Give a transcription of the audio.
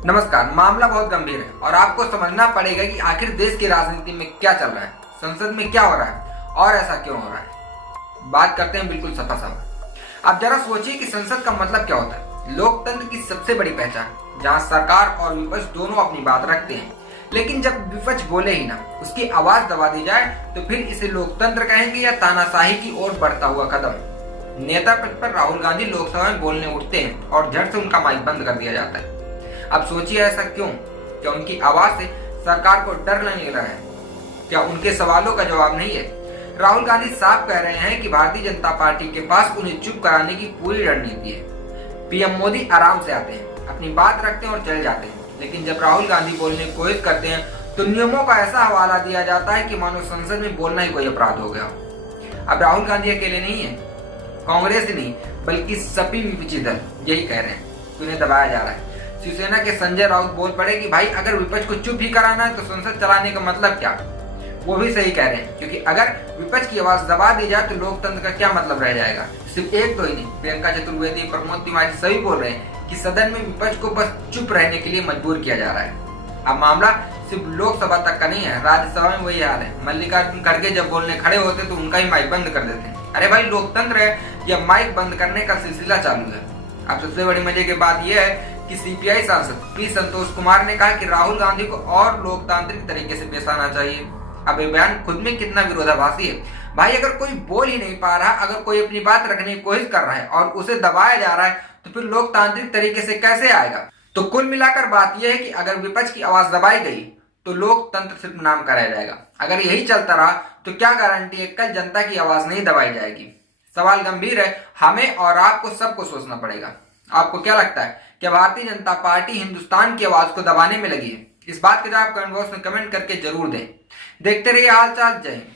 नमस्कार। मामला बहुत गंभीर है और आपको समझना पड़ेगा कि आखिर देश की राजनीति में क्या चल रहा है, संसद में क्या हो रहा है और ऐसा क्यों हो रहा है। बात करते हैं बिल्कुल सफा सफा। आप जरा सोचिए कि संसद का मतलब क्या होता है। लोकतंत्र की सबसे बड़ी पहचान, जहां सरकार और विपक्ष दोनों अपनी बात रखते हैं, लेकिन जब विपक्ष बोले ही ना, उसकी आवाज दबा दी जाए तो फिर इसे लोकतंत्र कहेंगे या तानाशाही की ओर बढ़ता हुआ कदम। नेता प्रतिपक्ष राहुल गांधी लोकसभा में बोलने उठते हैं और झट से उनका माइक बंद कर दिया जाता है। अब सोचिए ऐसा क्यों? क्या उनकी आवाज से सरकार को डर नहीं लग रहा है? क्या उनके सवालों का जवाब नहीं है? राहुल गांधी साफ कह रहे हैं कि भारतीय जनता पार्टी के पास उन्हें चुप कराने की पूरी रणनीति है। पीएम मोदी आराम से आते हैं, अपनी बात रखते हैं और चले जाते हैं, लेकिन जब राहुल गांधी बोलने की कोशिश करते हैं तो नियमों का ऐसा हवाला दिया जाता है कि मानो संसद में बोलना ही कोई अपराध हो गया। अब राहुल गांधी अकेले नहीं है, कांग्रेस ही नहीं बल्कि सभी विपक्षी दल यही कह रहे हैं कि उन्हें दबाया जा रहा है। शिवसेना के संजय राउत बोल पड़े कि भाई अगर विपक्ष को चुप ही कराना है तो संसद चलाने का मतलब क्या। वो भी सही कह रहे हैं, क्योंकि अगर विपक्ष की आवाज दबा दी जाए तो लोकतंत्र का क्या मतलब रह जाएगा। सिर्फ एक तो ही नहीं, प्रियंका चतुर्वेदी, प्रमोद तिवारी सभी बोल रहे हैं कि सदन में विपक्ष को बस चुप रहने के लिए मजबूर किया जा रहा है। अब मामला सिर्फ लोकसभा तक का नहीं है, राज्यसभा में वही हाल है। मल्लिकार्जुन खड़गे जब बोलने खड़े होते तो उनका ही माइक बंद कर देते हैं। अरे भाई लोकतंत्र है, यह माइक बंद करने का सिलसिला चालू है। अब सबसे बड़ी मजे की बात यह है कि सीपीआई सांसद पी संतोष कुमार ने कहा कि राहुल गांधी को और लोकतांत्रिक तरीके से पेश आना चाहिए। अब ये बयान खुद में कितना विरोधाभासी है। भाई अगर कोई बोल ही नहीं पा रहा, अगर कोई अपनी बात रखने की कोशिश कर रहा है और उसे दबाया जा रहा है तो फिर लोकतांत्रिक तरीके से कैसे आएगा। तो कुल मिलाकर बात यह है कि अगर विपक्ष की आवाज दबाई गई तो लोकतंत्र सिर्फ नाम का रह जाएगा। अगर यही चलता रहा तो क्या गारंटी है कल जनता की आवाज नहीं दबाई जाएगी। सवाल गंभीर है, हमें और आपको सबको सोचना पड़ेगा। आपको क्या लगता है, क्या भारतीय जनता पार्टी हिंदुस्तान की आवाज को दबाने में लगी है? इस बात के जवाब कमेंट बॉक्स में कमेंट करके जरूर दें। देखते रहिए हाल चाल। जय हिंद।